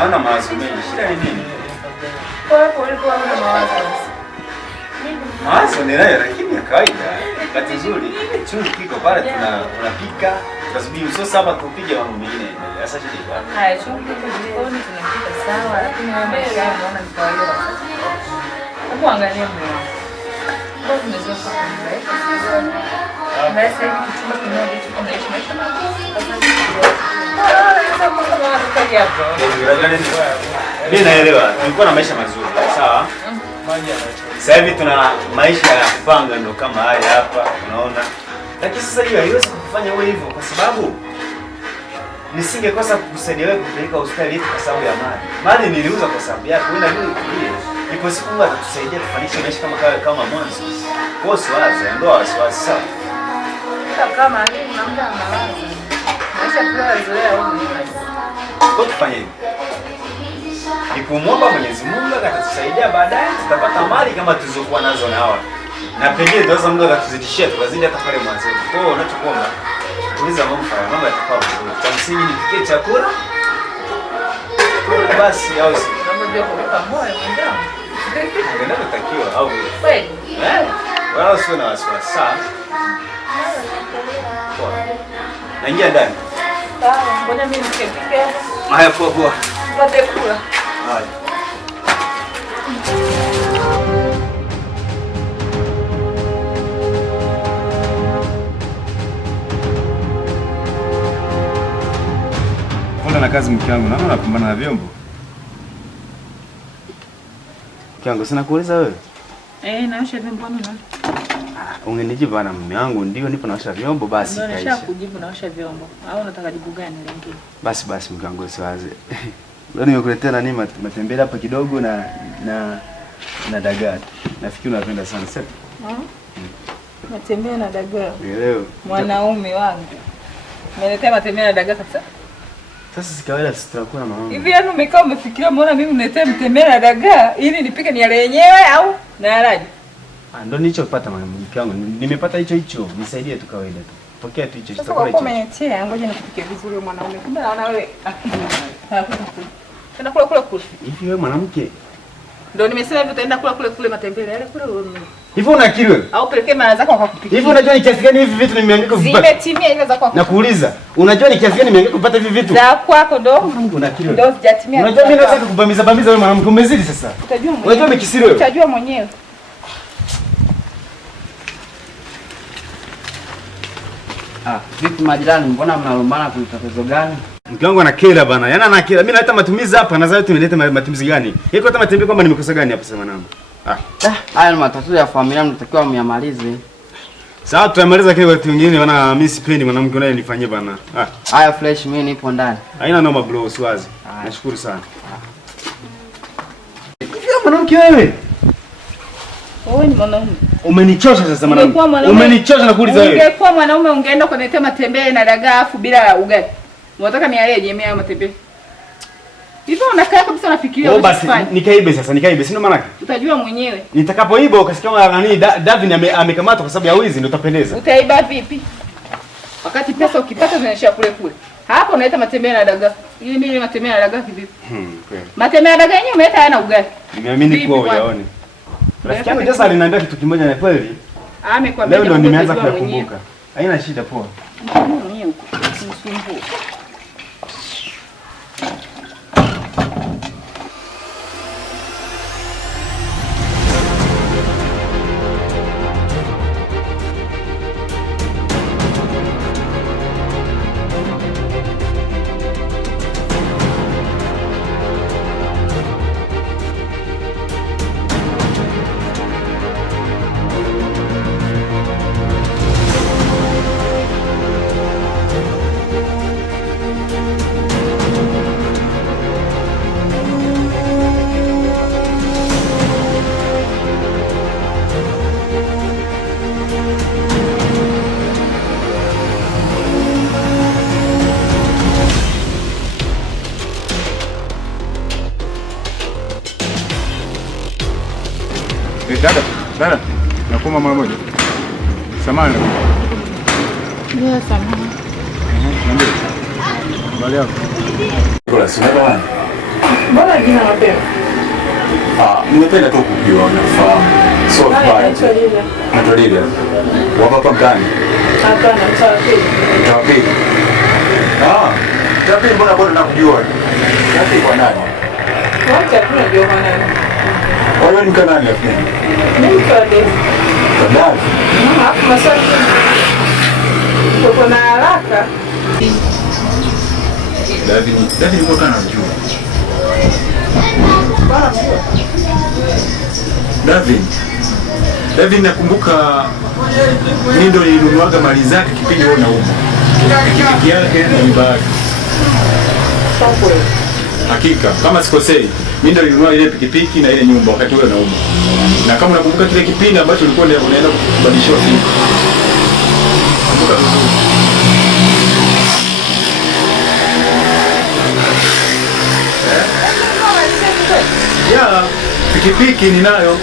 naona mawazo mengi. Shida ni nini? Kwa hapo ulikuwa una mawazo. Mawazo ni nayo lakini ya kawaida. Kati nzuri, chungu kiko pale tunapika. Tunasubiri usosi hapa tupige mambo mengine. Sasa shida iko wapi? Haya, chungu kiko jikoni tunapika sawa, lakini wewe maisha yako unaona ni kawaida sasa. Hebu angalia mimi. Kwa tumezoea kwa mrefu. Basi hivi kichumba kimoja hicho kinaishi maisha mazuri. Mimi naelewa. Tulikuwa na maisha mazuri, sawa? Sasa hivi tuna maisha ya kupanga ndo kama haya hapa, unaona? Lakini sasa hiyo haiwezi kufanya wewe hivyo kwa sababu nisingekosa kukusaidia wewe kupeleka hospitali yetu kwa sababu ya mali. Mali niliuza kwa sababu yako. Wewe ndio uliye. Ipo siku Mungu atatusaidia tufanishe maisha kama mwanzo. Kwa siwaze, ndoa wasiwasi sawa. Kama alimu na muda anawaza. Maisha tunayozoea huko ni wazi. Kwa tufanye hivi. Ni kumwomba Mwenyezi Mungu atatusaidia baadaye tutapata mali kama tulizokuwa nazo na hawa. Na pengine ndio Mungu atatuzidishia tukazidi hata pale mwanzo. Kwa hiyo unachokuomba tuliza mambo yatakuwa vizuri. Cha msingi ni tukie chakula. Basi au si. Ndio kwa moyo mwendao. Ndio takiwa au vile. Kweli. Wala sio na wasiwasi. Sawa. Naingia ndani. Sawa, ngoja mimi nikipike. Haya poa. Pate kula. Haya. Mbona na kazi mke wangu, naona unapambana na vyombo. Mke wangu, sina kuuliza wewe? Naosha vyombo na. Ungenijibu bana mume wangu, ndio nipo naosha vyombo basi kaisha. Ndio nishakujibu naosha vyombo. Au unataka jibu gani lingine? Basi mke wangu usiwaze. Leo nimekuletea nani matembele hapa kidogo na dagaa. Nafikiri unapenda sana sasa. Matembele na dagaa. Leo Mwanaume wangu. Umeletea matembele na dagaa kabisa? Sasa si kawaida tutakuwa na mama. Hivi yani umekaa umefikiria umeona mimi niletee matembele na dagaa ili nipike ni yale yenyewe au na yalaje? Ndio nilichopata mke wangu. Nimepata hicho. Nisaidie tu kawaida tu. Pokea tu hicho. Sasa kwa umeniletea ngoja nikupike vizuri mwanaume. Kumbe naona wewe Tenda kula kule. Hivi wewe mwanamke? Ndio nimesema hivi utaenda kule matembele yale kule. Hivi una akili wewe? Au pelekee mara zako akakupikia. Hivi unajua ni kiasi gani hivi vitu nimehangaika kupata? Zimetimia ile za kwako. Nakuuliza, unajua ni kiasi gani nimehangaika kupata hivi vitu? Za kwako ndo. Mungu una akili wewe. Ndio sijatimia. Unajua mimi naweza kukubamiza wewe mwanamke umezidi sasa. Utajua mwenyewe. Unajua umekisiri wewe? Utajua mwenyewe. Vipi majirani, mbona mnalumbana kwa tatizo gani? Mke wangu anakera bana. Yaani anakera. Mimi naleta matumizi hapa na zaidi tumeleta matumizi gani? Yeye hata matembele kwamba nimekosa gani hapa sasa mwanangu? Haya ni matatizo ya familia mnatakiwa myamalize. Sawa tutamaliza kile watu wengine wana mimi sipendi mwanamke unaye nifanyie bana. Haya fresh mimi nipo ndani. Haina noma bro, usiwazi. Nashukuru sana. Hivi mwanamke wewe? Wewe ni mwanaume. Umenichosha sasa mwanangu. Umenichosha na kuuliza wewe. Ungekuwa mwanaume ungeenda kuniletea matembele na dagaa afu bila ugali. Unataka nialie jemea hayo matembele? Hivyo unakaa kabisa unafikiria wewe basi nikaibe sasa, si ndio maana yake? Utajua mwenyewe. Nitakapoiba ukasikia nani Davin amekamatwa kwa sababu ya wizi ndio utapendeza. Utaiba vipi? Wakati pesa ukipata zinaishia kule. Hapo unaleta matembele na dagaa. Ili mimi matembele na dagaa vipi? Kweli. Matembele na dagaa yenyewe umeleta hayana ugali. Nimeamini kwa uyaone. Rafiki yangu sasa aliniambia kitu kimoja na kweli. Amekwambia leo ndo nimeanza kukumbuka. Haina shida poa. Mwenyewe huko. Msumbuo. Dada, nakuma mara moja. Samahani. Ndio samahani. Ndio. Bali yako. Bora sina bwana. Mbona jina mapema? Nimependa tu kujua unafahamu. So far. Naitwa Lilia. Wapa hapa mtaani? Hapana, mtawapili. Mtawapili? Mtawapili mbona nakujua? Mtawapili kwa nani? Wote hakuna jua kwa nani. Wewe ni kanani lakini? Mimi kwa David. Kwa David? Hapo maswali. Uko na haraka. David mbona anajua? David nakumbuka mimi ndo nilinunuaga mali zake kipindi wewe unauma. Pikipiki yake na nyumba yake. Hakika, kama sikosei, mimi ndo nilinunua ile pikipiki na ile nyumba wakati wewe unauma. Na kama unakumbuka kile kipindi ambacho ulikuwa unaenda kubadilisha simu. Kumbuka vizuri. Ya, pikipiki ninayo.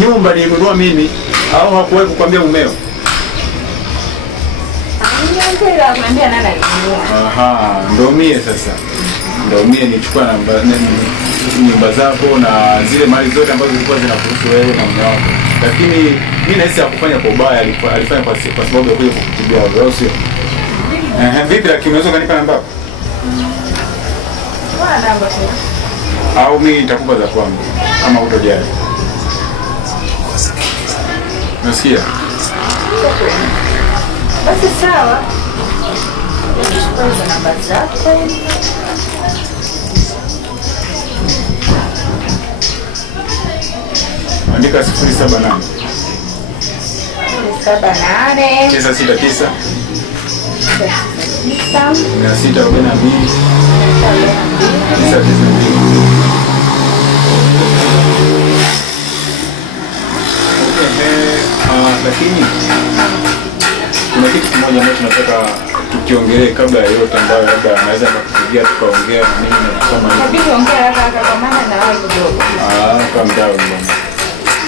Nyumba nilinunua mimi au hakuwahi kukwambia mumeo? Aha, ndio mie sasa. Ndio mie nichukua nyumba zako na zile mali zote ambazo zilikuwa zinakuhusu wewe na mume wako. Lakini mimi nahisi hakufanya kwa ubaya, alifanya kwa sababu ya kuja kukutibia wewe, sio? Vipi lakini unaweza kanipa namba yako? Namba tu. Au mimi nitakupa za kwangu kama hutojali. Nasikia? Basi sawa. Chukua namba zako. Andika 078 969 642 lakini kuna kitu kimoja ambacho tunataka tukiongelee kabla ya yote ambayo labda anaweza kukupigia tukaongea na mimi na kama hivi. Habib ongea haraka kwa maana na wao kidogo. Kama mdao mbona.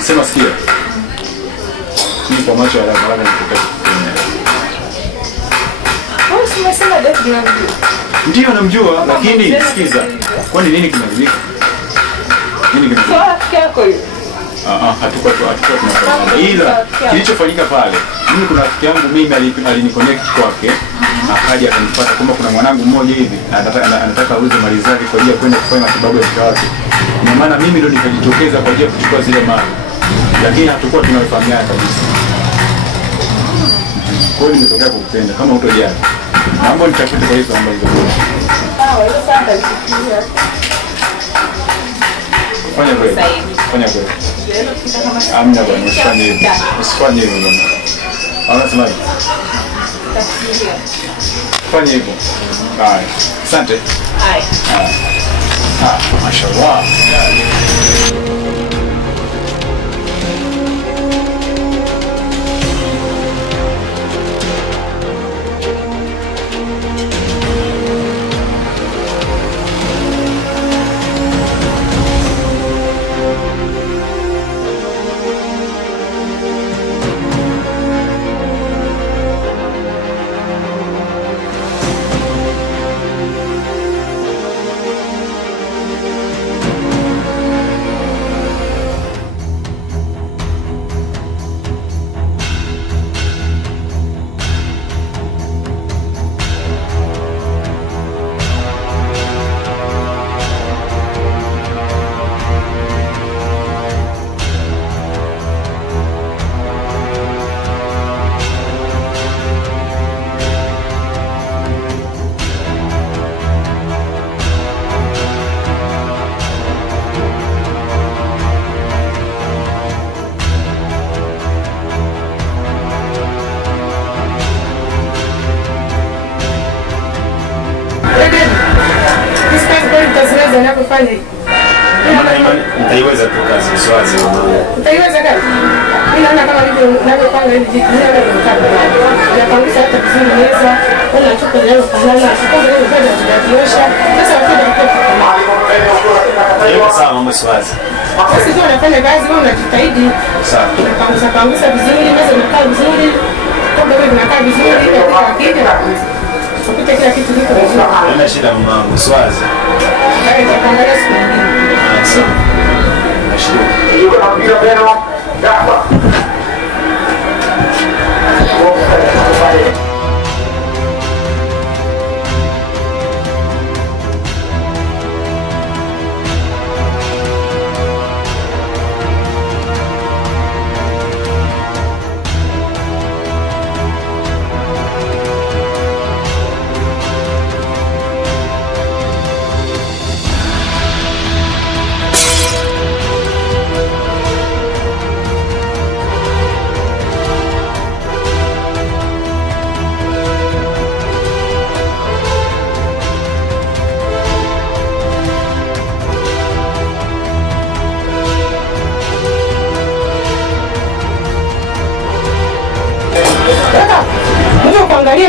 Sema sikia. Mimi kwa macho ya haraka nikitaka kukuona. Wewe umesema David unamjua? Ndio namjua lakini sikiza. Kwani nini kimebadilika? Nini kimebadilika? Kwa rafiki yako yule. Hatukuwa tunafanya. Ila kilichofanyika pale, mimi kuna rafiki yangu mimi aliniconnect kwake, akaja akanipata kwamba kuna mwanangu mmoja hivi anataka auze mali zake kwa ajili ya kwenda kufanya matibabu ya mke wake. Kwa maana mimi ndo nikajitokeza kwa ajili ya kuchukua zile mali. Lakini hatukuwa tunafahamiana kabisa. Kwa hiyo nimetokea kukupenda kama hutojali. Naomba nitafute kwa hizo namba hizo. Sawa, hiyo sasa nitafikiria. Fanya kweli. Fanya kweli. Amna bwana, usifanye hivyo. Usifanye hivyo bwana. Anasemaje? Fanya hivyo. Haya. Asante. Haya. Mashallah. Nitaiweza tu kazi swazi. Utaiweza kazi? Mimi naona kama hivi unavyopanga hivi jitu leo ndio mkapa. Unapangusha hata vizuri meza, una chupa leo fanana, sikonge leo kwenda kujiosha. Sasa wakija kwa Hiyo sawa mambo swazi. sisi ndio unafanya kazi, wewe unajitahidi. Sawa. Unapangusha vizuri, meza inakaa vizuri. Kombe wewe unakaa vizuri katika akili na kuzi. Tupite kila kitu kiko vizuri. Haina shida mamangu, siwazi. Tutaangalia siku nyingine. Sawa. Nashukuru. Yuko na mpira mbele. Dawa.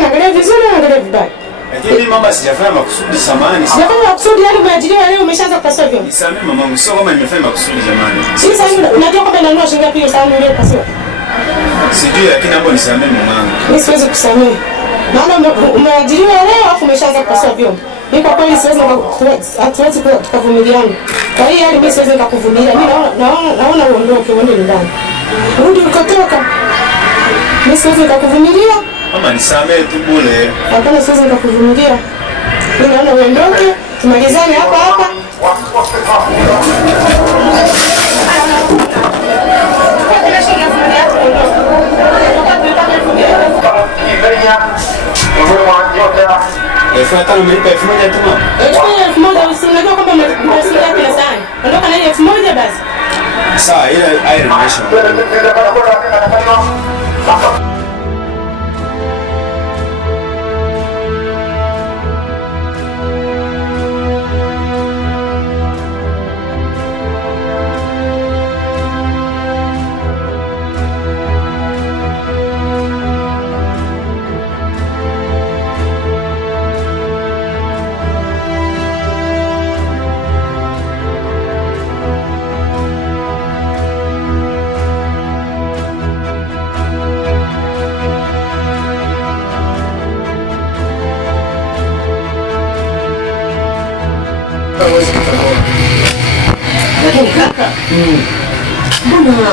Naangalia vizuri na naangalia vibaya. Lakini mama sijafanya makusudi samani. Sijafanya makusudi, yani umeajiriwa leo umeshaanza kupasua vyombo. Nisamee mamangu, sio kama nimefanya makusudi jamani. Sasa unajua kwamba inanunua shilingi ngapi hiyo sahani ile kupasua? Sijui lakini hapo nisamee mamangu. Mimi siwezi kusamea. Maana umeajiriwa leo afu umeshaanza kupasua vyombo. Mimi kwa kweli siwezi hatuwezi tukavumiliana. Kwa hiyo yani mimi siwezi nikakuvumilia. Mimi naona uondoke uende nyumbani. Rudi ulikotoka. Mimi siwezi nikakuvumilia. Mama nisamee tu bure. Hapana, siwezi nikakuvumilia. Mimi naona uondoke, tumalizane hapa hapa. Tano umelipa 1000 tu mama. 1000 usinajua kwamba umesikia kila saa. Ondoka na ile 1000 basi. Sawa, ile iron maisha. Lakini kaka, mbona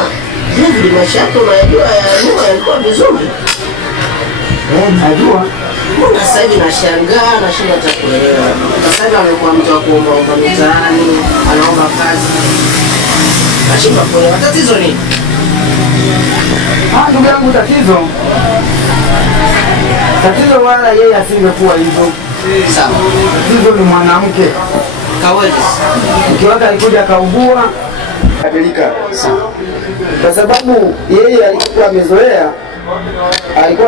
hivi mashaka unajua ya yalikuwa vizuri? Najua. Mbona sasa hivi nashangaa na shinda cha kuelewa. Sasa hivi amekuwa mtu wa kuomba mitaani, anaomba kazi. Nashinda kuelewa tatizo nini? Ndugu yangu, tatizo wala yeye asingekuwa hivyo. Sawa. Tatizo ni mwanamke. Kawaida. Mke wake alikuja akaugua kadilika. Sawa. Kwa sababu yeye alikuwa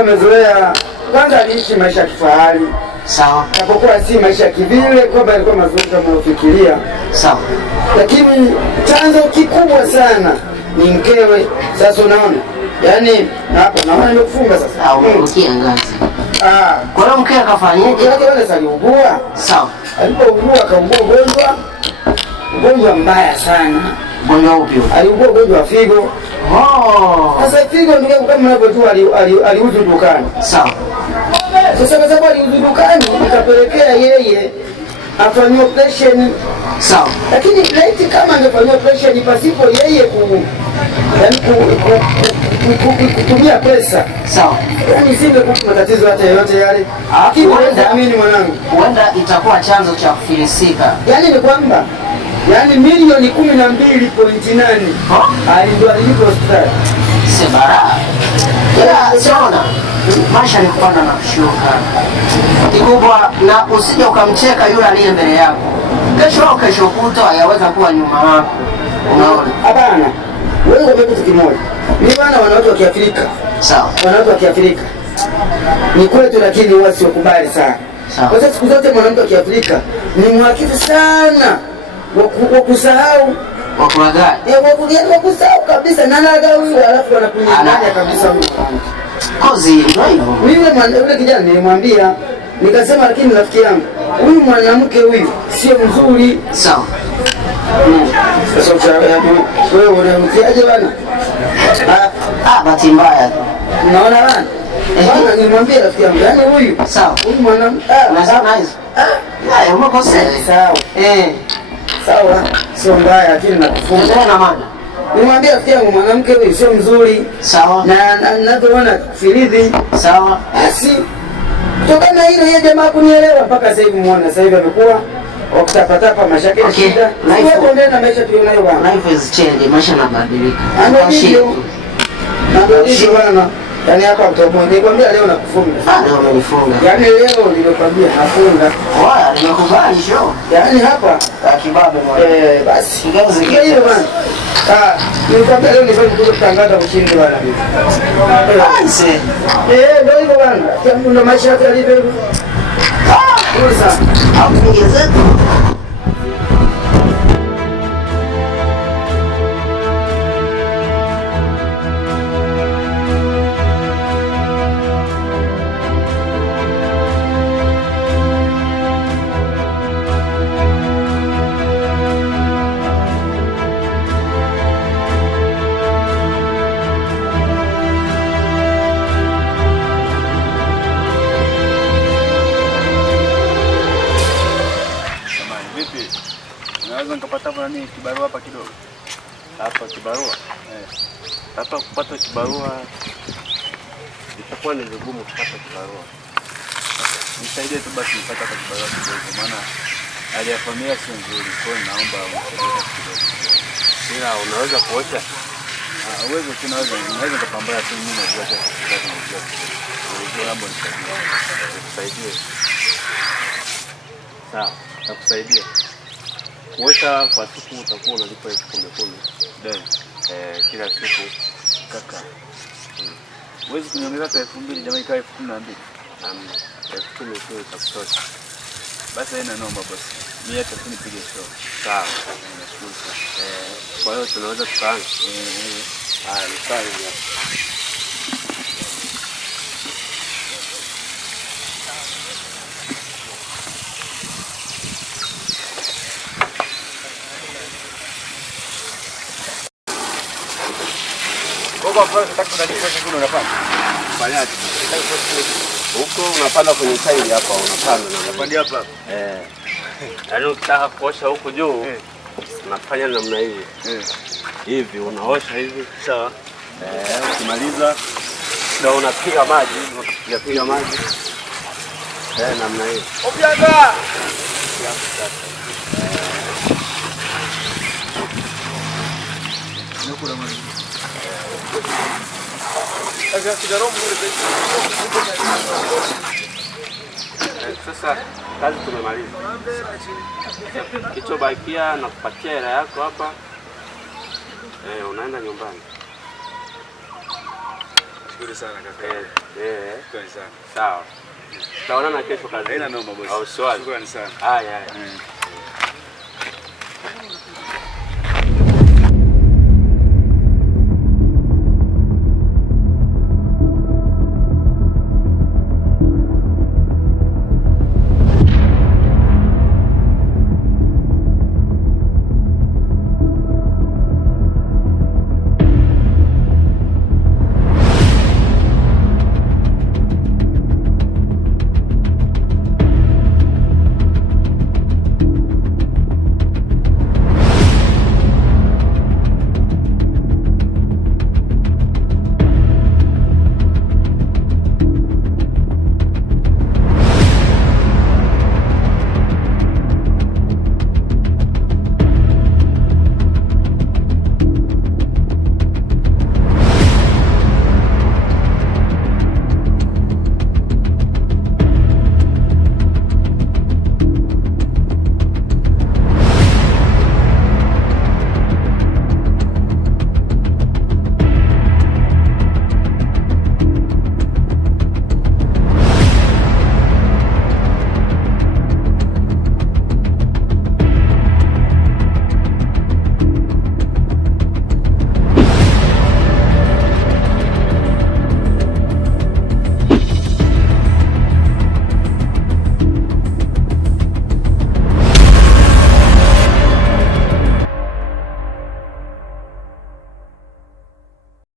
amezoea kwanza aliishi maisha ya kifahari. Sawa. Japokuwa si maisha kivile kwamba alikuwa mazuri kama ufikiria. Sawa. Lakini chanzo kikubwa sana ni mkewe. Sasa unaona? Yaani hapo naona nimekufunga sasa. Au ukiangaza. Kwa hiyo mke akafanyaje? Yule aliugua. Sawa. Alipougua akaugua ugonjwa mbaya sana. Ugonjwa upi? Aliugua ugonjwa wa figo. Sasa figo ndugu yangu kama unavyojua aliuza dukani. Sawa. Sasa kwa sababu aliuza dukani ikapelekea yeye afanywe operation. Sawa. Lakini laiti kama angefanywa operation pasipo yeye kutumia pesa. Sawa. Yaani singekuwa matatizo hata yoyote yale. Lakini naamini mwanangu, huenda itakuwa chanzo cha kufilisika. Yaani ni kwamba milioni 12.8 ndio alipo hospitali. Si bara. Ila siona maisha ni kupanda na kushuka. Kikubwa na usije ukamcheka yule aliye mbele yako. Kesho kutwa yaweza kuwa nyuma yako. Unaona? Hapana. Wewe ume kitu kimoja. Ni bwana wanawake wa Kiafrika. Sawa. Wanawake wa Kiafrika ni kwetu, lakini huwa sio kubali sana. Sawa. Kwa sababu siku zote mwanamke wa Kiafrika ni mwakifu sana wa kusahau wa kusahau kabisa na anagawiwa, alafu anakunyang'anya kabisa mwanamke. Kozi ndio hivyo. Yule kijana nilimwambia, nikasema lakini rafiki yangu, huyu mwanamke huyu sio mzuri. Sawa. Sasa wewe unamtiaje bwana? Bahati mbaya tu. Unaona bwana? Bwana nimwambie rafiki yangu, yaani huyu. Sawa. Huyu mwanamke. Unasema hizo? Ya, umekosea. Sawa. Sawa. Sio mbaya lakini nakufunga. Endelea na mada. Nimwambie rafiki yangu mwanamke huyu sio mzuri. Sawa. Na ninavyoona firidhi. Sawa. Basi kutokana na hilo yeye jamaa kunielewa mpaka sasa hivi muone sasa hivi amekuwa wakitapatapa mashaka shida. Life tuendelee na maisha tulionayo bwana. Life is change, maisha yanabadilika. Ndio bwana. Yaani hapa nikwambia leo nakufunga. Leo umenifunga. Yaani leo nimekwambia nafunga. Nimekubali show. Yaani hapa kibabe mwana. Basi. Ndio hiyo bwana. Nikwambia leo nifanye kutangaza ushindi bwana mimi. Ndio hivyo bwana. Ndio maisha yake yalivyo. Sasa, hakuongezeka. Naweza nikapata nani kibarua hapa kidogo? Hapa kibarua? Hapa kupata kibarua itakuwa ni vigumu kupata kibarua. Nisaidie tu basi nipate hata kibarua kidogo, maana hali ya familia sio nzuri, kwa hiyo naomba unisaidie kidogo. Ila unaweza kuosha? Uwezo naweza kupambana tu mimi najua kiasi kidogo najua. Unajua mambo nisaidie. Sawa, nakusaidia. Kuosha kwa siku utakuwa unalipa 10,000. Kila siku kaka. Uwezi kuniongeza hata 2,000 jamaa ikawa 12,000. 10,000 tu itakutosha. Basi haina noma bosi. Mimi hata nipige show. Sawa. Nashukuru sana. Kwa hiyo tunaweza tukaanza. Haya, ni sawa hivi. Huko unapanda kwenye tairi hapa, unapanda hapa. Yaani ukitaka kuosha huko juu, unafanya namna hii. Hivi unaosha hivi. Sawa. Ukimaliza ndio unapiga maji, unapiga maji. Namna hii. Opianga. Sasa kazi tumemaliza. Kichobakia na kupatia hela yako hapa. Unaenda nyumbani. Shukrani sana kaka. Shukrani sana. Sawa. Tutaonana kesho kazi. Haina noma bosi. Au swali. Shukrani sana. Haya.